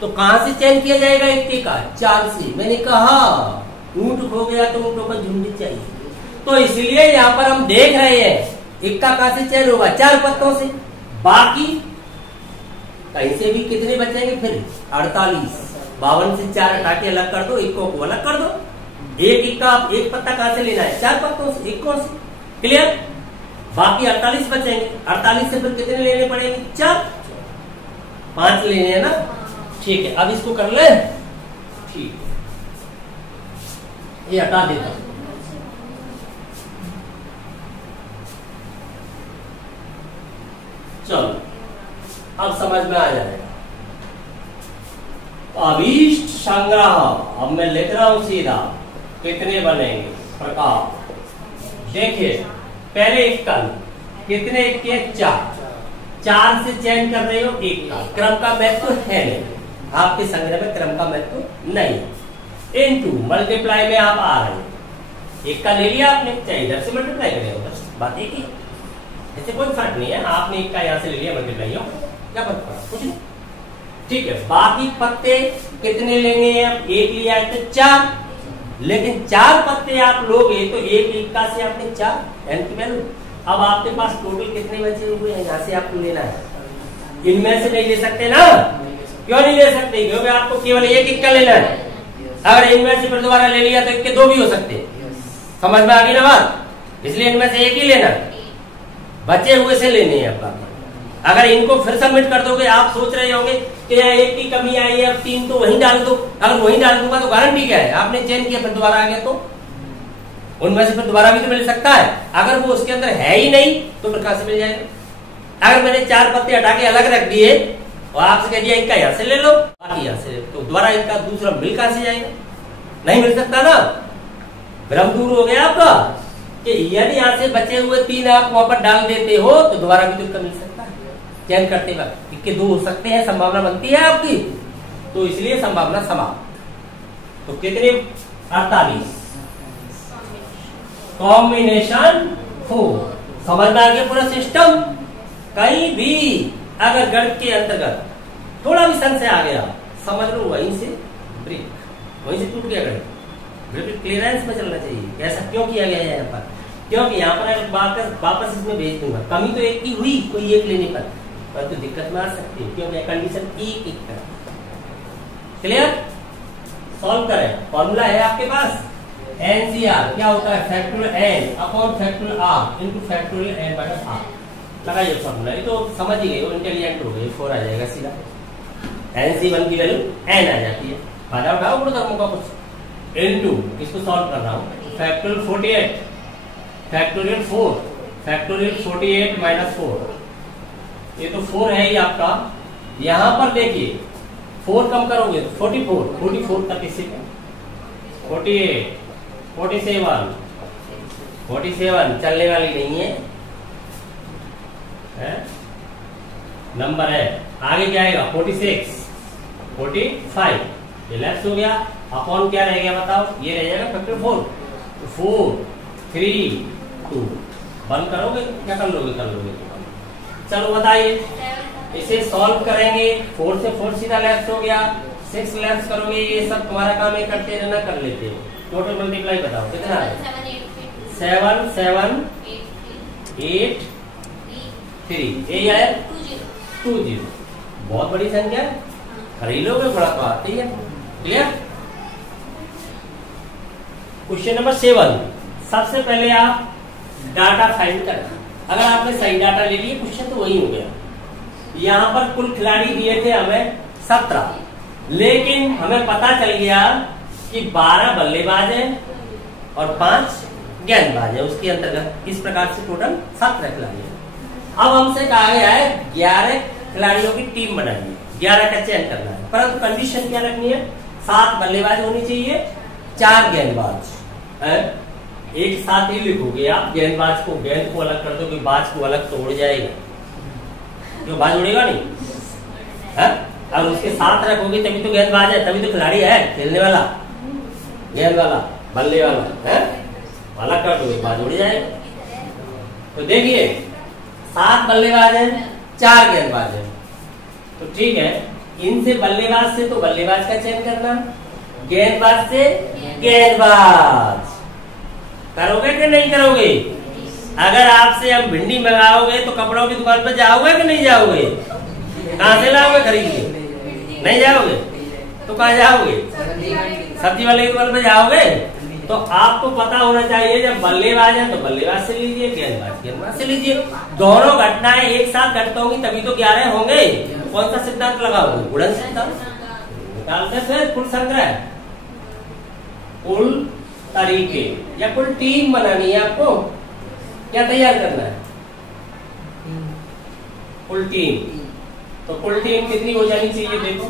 तो कहां से चयन किया जाएगा इक्के का? 4 से। मैंने कहा ऊंट खो गया तो ऊंटों पर झुंडी चाहिए, तो इसलिए यहाँ पर हम देख रहे हैं इक्का कहां से चयन होगा? 4 पत्तों से। बाकी कहीं से भी कितने बचेंगे फिर? 48। 52 से 4 हटा के अलग कर दो, इक्कों को अलग कर दो। एक इक्का, एक पत्ता कहां से लेना है? 4 पत्तों से, इक्कों से। क्लियर? बाकी 48 बचेंगे। 48 से फिर कितने लेने पड़ेंगे? 4, 5 लेने हैं ना। ठीक है, अब इसको कर ले। ठीक है, ये हटा देता हूं। चलो, अब समझ में आ जाएगा। अभीष्ट संग्रह, अब मैं लिख रहा हूं सीधा, कितने बनेंगे प्रकार। देखिए, पहले इक्का, कितने इक्के? 4 से चयन कर रहे हो इक्का। क्रम का महत्व है नहीं, आपके संग्रह में क्रम का महत्व नहीं। इनटू मल्टीप्लाई में आप आ रहे हैं, इक्का ले लिया आपने, चाहे इधर से मल्टीप्लाई करें उधर से, बात एक ही। ऐसे कोई फर्क नहीं है, आपने इक्का यहाँ से ले लिया, मल्टीप्लाई हो, क्या फर्क पड़ा? कुछ नहीं। ठीक है, बाकी पत्ते कितने लेंगे हैं? 1 लिया है तो 4, लेकिन 4 पत्ते आप लोगे तो एक इक्का से आपने 4 एन की वैल्यू। अब आपके पास टोटल कितने बचे हुए हैं? यहाँ से आपको लेना है, इनमें से नहीं ले सकते ना। क्यों नहीं ले सकते? क्योंकि आपको केवल एक इक्का लेना है। अगर इनमें से फिर दोबारा ले लिया तो इक्के 2 भी हो सकते हैं। समझ में आ गई ना बात? इसलिए इनमें से एक ही लेना, बचे हुए से लेने हैं आपका। अगर इनको फिर सबमिट कर दोगे, आप सोच रहे होंगे कि एक की कमी आई है, अब 3 तो वहीं डाल दो। अगर वहीं डाल दूंगा तो गारंटी क्या है? आपने चेंज किया फिर दोबारा आ गया तो उनमें से फिर दोबारा भी तो मिल सकता है। अगर वो उसके अंदर है ही नहीं तो फिर कहां से मिल जाएगा? अगर मैंने 4 पत्ते हटा के अलग रख दिए और आपसे कह दिया इनका यहाँ से ले लो, बाकी यहाँ से, तो दोबारा इनका दूसरा मिल कहां से जाएगा? नहीं मिल सकता ना। भ्रम दूर हो गया आपका कि यदि यहाँ से बचे हुए 3 आप वहां पर डाल देते हो तो दोबारा भी तो मिल सकता है। चयन करते वक्त इक्के 2 हो सकते हैं, संभावना बनती है आपकी, तो इसलिए संभावना समाप्त। तो कितने? 48। कॉम्बिनेशन 4। समझ में आ गया पूरा सिस्टम? कहीं भी अगर गणित के अंतर्गत थोड़ा भी संशय आ गया, समझ लो वहीं से ब्रेक, वहीं से टूट गया गणित। बिल्कुल क्लियरेंस में चलना चाहिए। ऐसा क्यों किया गया है यहाँ पर? क्योंकि यहाँ पर वापस इसमें भेज दूंगा। कमी तो एक की हुई, कोई एक लेने पर तो दिक्कत में आ सकती है, क्योंकि कंडीशन एक क्लियर। सॉल्व करें, फॉर्मूला है आपके पास, NCR क्या होता है, factorial n upon factorial r into factorial n minus r। लगाइए फॉर्मूला, ये तो समझ ही गए हो, इंटेलिजेंट हो गए, 4 आ जाएगा सीधा। NC1 की वैल्यू n आ जाती है, फायदा उठाओ गुण धर्मों का कुछ। इनटू इसको सॉल्व कर रहा हूँ, फैक्टोरियल 48 फैक्टोरियल 4 फैक्टोरियल 48 माइनस 4, ये तो 4 है ही आपका। यहाँ पर देखिए 4 कम करोगे तो 44 तक इससे 48 47 चलने वाली नहीं है, नंबर है। आगे क्या आएगा 46 45, ये लेफ्ट हो गया। अपॉन क्या रह गया बताओ, ये रह जाएगा फैक्टर 4 3 2। बंद करोगे क्या कर लोगे, चलो बताइए। इसे सॉल्व करेंगे, 4 से 4 सीधा लेफ्ट हो गया, 6 लेफ्ट करोगे, ये सब तुम्हारा काम है, करते रहना, कर लेते हो। टोटल मल्टीप्लाई बताओ कितना है, 7 7 8 3, ये है 20। बहुत बड़ी संख्या है, खरीद लोगे बड़ा तो आती है। क्लियर। क्वेश्चन नंबर 7, सबसे पहले आप डाटा फाइंड करना। अगर आपने सही डाटा ले लिया क्वेश्चन तो वही हो गया। यहाँ पर कुल खिलाड़ी दिए थे हमें 17, लेकिन हमें पता चल गया कि 12 बल्लेबाज है और 5 गेंदबाज है उसके अंतर्गत। इस प्रकार से टोटल 17 खिलाड़ी है। अब हमसे कहा गया है 11 खिलाड़ियों की टीम बनाइए, 11 का चयन करना है, परंतु कंडीशन क्या रखनी है, 7 बल्लेबाज होनी चाहिए, 4 गेंदबाज। एक साथ ही लिखोगे आप, गेंदबाज को, गेंद को अलग कर दो, बाज को अलग तो उड़ जाएगा, क्यों बाज उड़ेगा नहीं है? अब उसके साथ रखोगे तभी तो गेंदबाज है, तभी तो खिलाड़ी है, खेलने वाला, गेंद वाला, बल्ले वाला है, अलग कर दो बाज उड़ जाएगा। तो देखिए 7 बल्लेबाज है, 4 गेंदबाज है, तो ठीक है। इनसे बल्लेबाज से तो बल्लेबाज का चयन करना, गेंदबाज से गेंदबाज। करोगे कि नहीं करोगे? अगर आपसे हम भिंडी मंगाओगे तो कपड़ों की दुकान पर जाओगे कि नहीं जाओगे? कहाँ से लाओगे खरीद के? नहीं जाओगे तो कहाँ जाओगे? सब्जी वाले की दुकान पर जाओगे। तो आपको पता होना चाहिए जब बल्लेबाज है तो बल्लेबाज से लीजिए, गेंदबाज से लीजिए। दोनों घटनाएं एक साथ घटित होंगी तभी तो 11 होंगे। कौन सा सिद्धांत लगाओगे? गुणन सिद्धांत निकालते फिर कुल संग्रह, कुल तरीके या कुल टीम बनानी है। आपको क्या तैयार करना है? कुल टीम। तो कुल टीम कितनी हो जानी चाहिए? देखो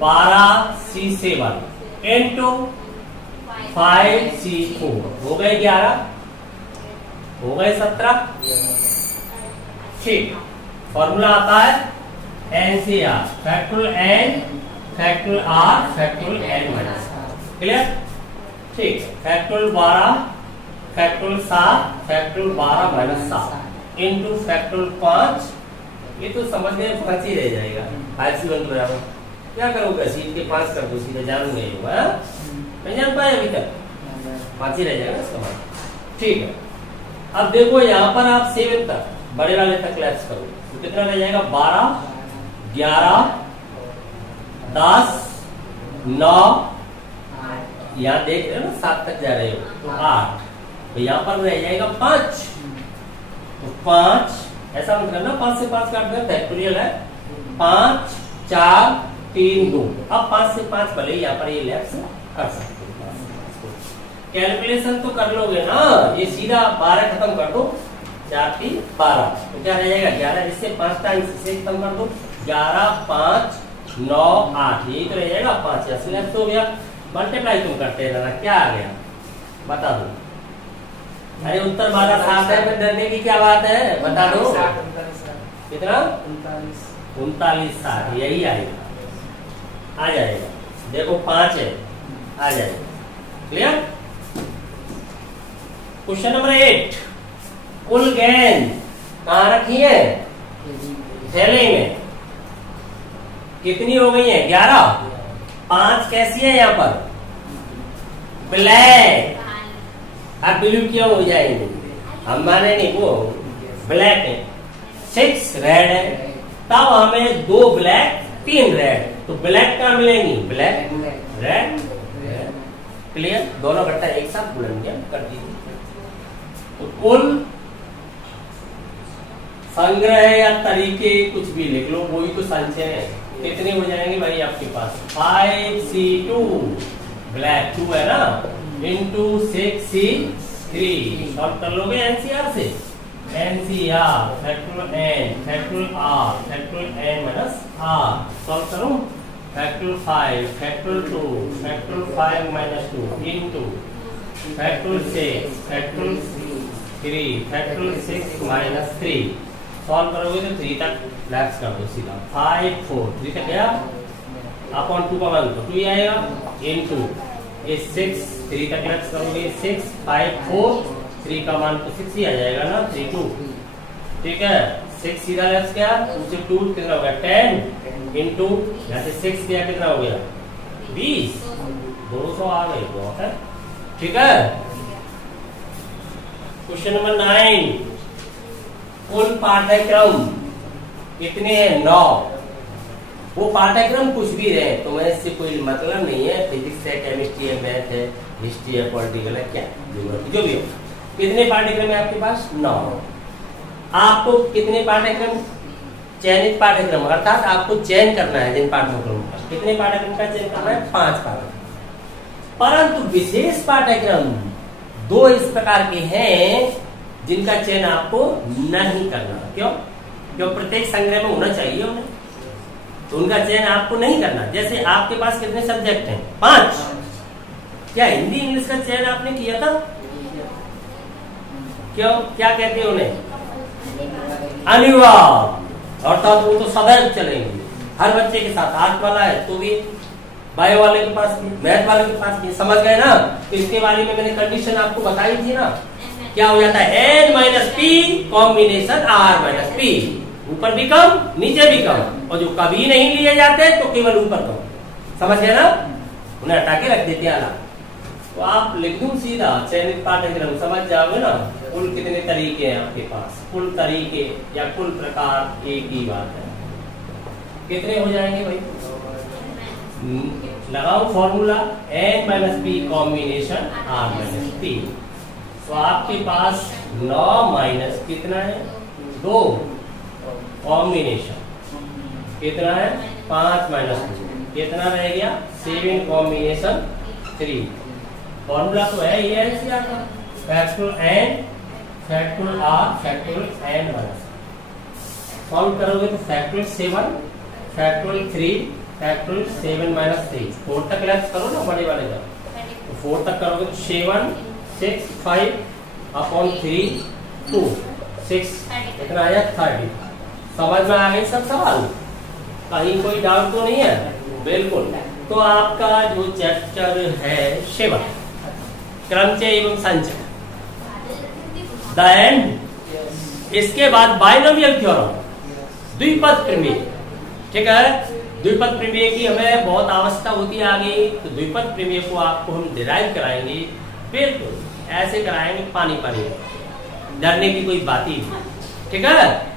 12C7 इंटू 5C4 हो गए 11, हो गए 17। ठीक, फॉर्मूला आता है NCR, factorial n factorial r factorial n minus. Clear? ठीक, factorial 12 factorial 7 factorial 12 minus 7 into factorial 5। ये तो समझ गए, 5 ही रह जाएगा। 5C1 बराबर क्या करोगे? सीट के 5 कर दो, सीधे जान गए हो, नहीं जान पाए अभी तक, 5 ही रह जाएगा इसका मतलब। ठीक है, अब देखो यहाँ पर आप 7 तक, बड़े वाले तक लैप्स करो तो कितना रह जाएगा? 12 11 10 9, यहाँ देख रहे हो ना 7 तक जा रहे हो तो 8, तो यहाँ पर रह जाएगा 5। तो 5 ऐसा मत करना, 5 से 5 काट कर फैक्टोरियल है, 5 4 3 2। अब 5 से 5 भले यहाँ पर ये लेफ्ट कर सकते हो। कैलकुलेशन तो कर लोगे ना, ये सीधा 12 खत्म कर दो, 4 3 12, तो क्या रह जाएगा? 11। इससे 5 टाइम्स इसे खत्म कर दो, 11 5 9 8, यही तो रह जाएगा 5। ऐसे लेफ्ट हो गया। मल्टीप्लाई तुम करते रहना, क्या आ गया बता दो। अरे उत्तर 12 7 है, फिर डरने की क्या बात है? बता दो कितना? 39 60, यही आएगा, आ जाएगा। देखो 5 है, आ जाएगा। क्लियर? क्वेश्चन नंबर 8, कुल गेंद कहाँ रखी है? थैले में। कितनी हो गई है? 11। 5 कैसी है यहाँ पर? ब्लैक। अब ब्लू क्यों हो जाएंगे? हम माने नहीं, वो ब्लैक है। 6 रेड है, तब हमें 2 ब्लैक 3 रेड, तो ब्लैक कहाँ मिलेंगी? Black red. क्लियर? दोनों घटना एक साथ गुणननियम कर दीजिए। तो कुल संग्रह या तरीके कुछ भी लिख लो, वही तो संचय है। कितने हो जाएंगे भाई आपके पास? 5C2 ब्लैक 2 है ना, इंटू 6C3। सॉल्व कर लोगे एनसीआर से? NCR factorial n factorial r factorial n minus r. Solve करूं? Factorial 5 factorial 2 factorial 5 minus 2 into factorial 6 factorial 3 factorial 6 minus 3। Solve करोगे तो 3 तक लैप्स कर दो सीधा। 5 4 3 तक गया, अपॉन 2 का मान तो 2 ही आएगा, इनटू ये 6 3 तक लैप्स करोगे 6 5 4 3 का मान तो 6 ही आ जाएगा ना, 3 2। ठीक है, 6 सीधा लैप्स गया, 2 से 2 कितना हो गया 10 इनटू यहाँ से 6 गया कितना हो गया 20, 200 आ गए, बहुत है। ठीक है, क्वेश्चन नंबर 9, कुल पाठ्यक्रम कितने हैं? 9। वो पाठ्यक्रम कुछ भी रहे तो मैं इससे कोई मतलब नहीं है, फिजिक्स है, केमिस्ट्री है, मैथ है, हिस्ट्री है, पॉलिटिकल है, क्या जो भी हो। कितने पाठ्यक्रम है आपके पास? 9। आपको कितने पाठ्यक्रम? चयनित पाठ्यक्रम, अर्थात आपको चयन करना है जिन पाठ्यक्रम का। कितने पाठ्यक्रम का चयन करना है? 5 पाठ्यक्रम। परंतु विशेष पाठ्यक्रम 2 इस प्रकार के हैं जिनका चयन आपको नहीं करना। क्यों? जो प्रत्येक संग्रह में होना चाहिए उन्हें, तो उनका चयन आपको नहीं करना। जैसे आपके पास कितने सब्जेक्ट हैं? 5। क्या हिंदी इंग्लिश का चयन आपने किया था? क्यों? क्या कहते हैं उन्हें? अनिवार्य, अर्थात वो तो सदैव चलेंगे हर बच्चे के साथ। आर्ट वाला है तो भी, बायो वाले के पास भी, मैथ वाले के पास भी। समझ गए ना? तो इसके बारे में मैंने कंडीशन आपको बताई थी ना, क्या हो जाता है? n minus P combination r minus P. ऊपर भी कम नीचे भी कम, और जो कभी नहीं लिए जाते तो केवल ऊपर कम। समझ गए ना? उन्हें हटा के रख देते हैं। तो आप लिख दूं सीधा चयनित पाठ्यक्रम, समझ जाओगे ना। कुल कितने तरीके हैं आपके पास? कुल तरीके या कुल प्रकार एक ही बात है। कितने हो जाएंगे भाई? लगाओ formula, n minus P combination r minus P. तो आपके पास 9 माइनस कितना है? 2 कॉम्बिनेशन कितना है? 5 माइनस 2 कितना रह गया? 7 कॉम्बिनेशन 3। फॉर्मूला तो है ये एनसीआर का, factorial n factorial r factorial n minus. Solve करोगे तो फैक्टोरियल 7 फैक्टोरियल 3 फैक्टोरियल 7 माइनस 3। 4 तक लैप्स करो ना बड़े वाले का, तो 4 तक करोगे तो 7 6 5 अपॉन 3 2 6 कितना आया? 30। समझ में आ गई सब सवाल? कहीं कोई डाउट तो नहीं है? बिल्कुल। तो आपका जो चैप्टर है 7 क्रमचय एवं संचय, द एंड। इसके बाद बाइनोमियल थ्योरम, द्विपद प्रमेय। ठीक है, द्विपद प्रमेय की हमें बहुत आवश्यकता होती है आगे, तो द्विपद प्रमेय को आपको हम डिराइव कराएंगे। बिल्कुल ऐसे कराएंगे, पानी पानी, डरने की कोई बात ही नहीं। ठीक है।